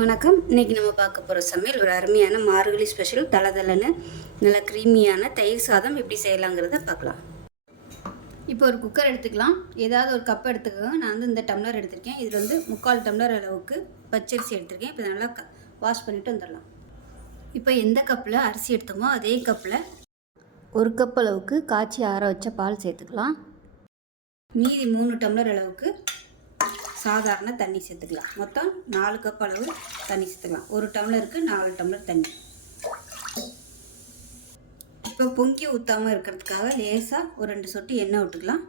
வணக்கம். இன்றைக்கி நம்ம பார்க்க போகிற சமையல் ஒரு அருமையான மார்கழி ஸ்பெஷல் தலதலன்னு நல்ல க்ரீமியான தயிர் சாதம் எப்படி செய்யலாங்கிறத பார்க்கலாம். இப்போ ஒரு குக்கர் எடுத்துக்கலாம். ஏதாவது ஒரு கப் எடுத்துக்கோங்க. நான் இந்த டம்ளர் எடுத்திருக்கேன். இதில் 3/4 டம்ளர் அளவுக்கு பச்சரிசி எடுத்திருக்கேன். இப்போ நல்லா வாஷ் பண்ணிவிட்டு வந்துடலாம். இப்போ எந்த கப்பில் அரிசி எடுத்தோமோ அதே கப்பில் 1 கப் அளவுக்கு காய்ச்சி ஆற வச்ச பால் சேர்த்துக்கலாம். மீதி 3 டம்ளர் அளவுக்கு சாதாரண தண்ணி சேர்த்துக்கலாம். மொத்தம் 4 கப் அளவு தண்ணி சேர்த்துக்கலாம். 1 டம்ளருக்கு 4 டம்ளர் தண்ணி. இப்போ பொங்கி ஊற்றாமல் இருக்கிறதுக்காக லேசாக ஒரு 2 சொட்டு எண்ணெய் விட்டுக்கலாம்.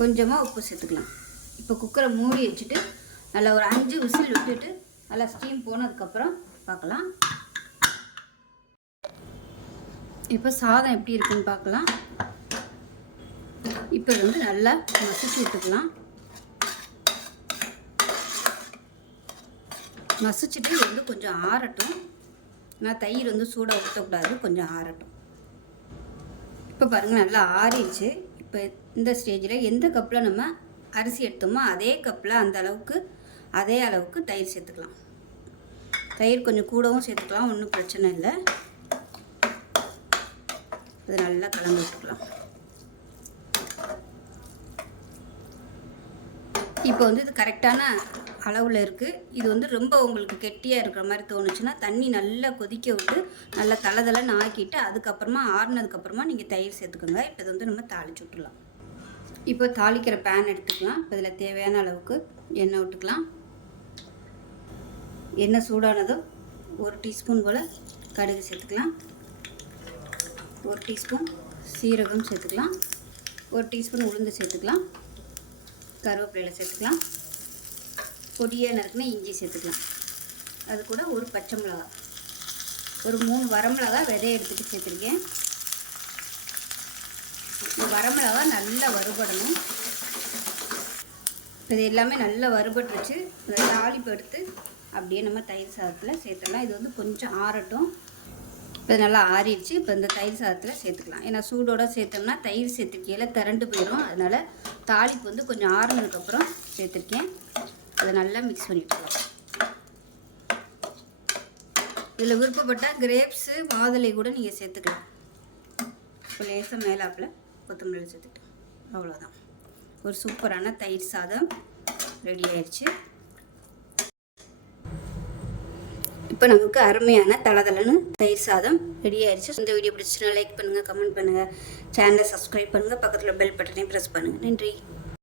கொஞ்சமாக உப்பு சேர்த்துக்கலாம். இப்போ குக்கரை மூடி வச்சுட்டு நல்லா ஒரு 5 விசில் விட்டுட்டு நல்லா ஸ்டீம் போனதுக்கப்புறம் பார்க்கலாம். இப்போ சாதம் எப்படி இருக்குன்னு பார்க்கலாம். இப்போ நல்லா மசிச்சு விட்டுக்கலாம். மசிச்சுட்டு இது கொஞ்சம் ஆறட்டும். நான் தயிர் சூடாக ஊற்றக்கூடாது, கொஞ்சம் ஆறட்டும். இப்போ பாருங்கள் நல்லா ஆறிடுச்சு. இப்போ இந்த ஸ்டேஜில் எந்த கப்பில் நம்ம அரிசி எடுத்தோமோ அதே கப்பில் அதே அளவுக்கு தயிர் சேர்த்துக்கலாம். தயிர் கொஞ்சம் கூடவும் சேர்த்துக்கலாம், ஒன்றும் பிரச்சனை இல்லை. அது நல்லா கலந்து விட்டுக்கலாம். இப்போ இது கரெக்டான அளவில் இருக்குது. இது ரொம்ப உங்களுக்கு கெட்டியாக இருக்கிற மாதிரி தோணுச்சுன்னா தண்ணி நல்லா கொதிக்க விட்டு நல்லா தளதளன்னு ஆக்கிட்டு அதுக்கப்புறமா ஆறுனதுக்கப்புறமா நீங்கள் தயிர் சேர்த்துக்கோங்க. இப்போ இது நம்ம தாளிச்சு விட்டுலாம். இப்போ தாளிக்கிற பேன் எடுத்துக்கலாம். இப்போ இதில் தேவையான அளவுக்கு எண்ணெய் விட்டுக்கலாம். எண்ணெய் சூடானதும் 1 டீஸ்பூன் போல் கடுகு சேர்த்துக்கலாம். 1 டீஸ்பூன் சீரகம் சேர்த்துக்கலாம். 1 டீஸ்பூன் உளுந்து சேர்த்துக்கலாம். கருவேப்பிலை சேர்த்துக்கலாம். பொடியாக நறுக்குனா இஞ்சி சேர்த்துக்கலாம். அது கூட ஒரு பச்சை மிளகாய், ஒரு 3 வரமிளகாய் விதையை எடுத்துகிட்டு சேர்த்துருக்கேன். இந்த வரமிளகாய் நல்லா வறுபடணும். இது எல்லாமே நல்லா வறுபட்டுருச்சு. இந்த தாளிப்பு எடுத்து அப்படியே நம்ம தயிர் சாதத்தில் சேர்த்துடலாம். இது கொஞ்சம் ஆறட்டும். இப்போ நல்லா ஆறிடுச்சு. இப்போ இந்த தயிர் சாதத்தில் சேர்த்துக்கலாம். ஏன்னா சூடோடு சேர்த்தோம்னா தயிர் சேர்த்துக்கையில் திரண்டு போயிடும். அதனால் தாளிப்பு கொஞ்சம் ஆறுனதுக்கப்புறம் சேர்த்துருக்கேன். அதை நல்லா மிக்ஸ் பண்ணிட்டுக்கலாம். இதில் விருப்பப்பட்டால் கிரேப்ஸு மாதுளை கூட நீங்கள் சேர்த்துக்கலாம். இப்போ லேசாக மேலாப்பில் கொத்தமல்லி சேர்த்துக்கிட்டேன். அவ்வளோதான். ஒரு சூப்பரான தயிர் சாதம் ரெடி ஆயிடுச்சு. இப்போ நமக்கு அருமையான தளதளன்னு தயிர் சாதம் ரெடி ஆயிடுச்சு. இந்த வீடியோ பிடிச்சிச்சுன்னா லைக் பண்ணுங்கள், கமெண்ட் பண்ணுங்கள், சேனலை சப்ஸ்கிரைப் பண்ணுங்கள், பக்கத்தில் பெல் பட்டனையும் ப்ரெஸ் பண்ணுங்கள். நன்றி.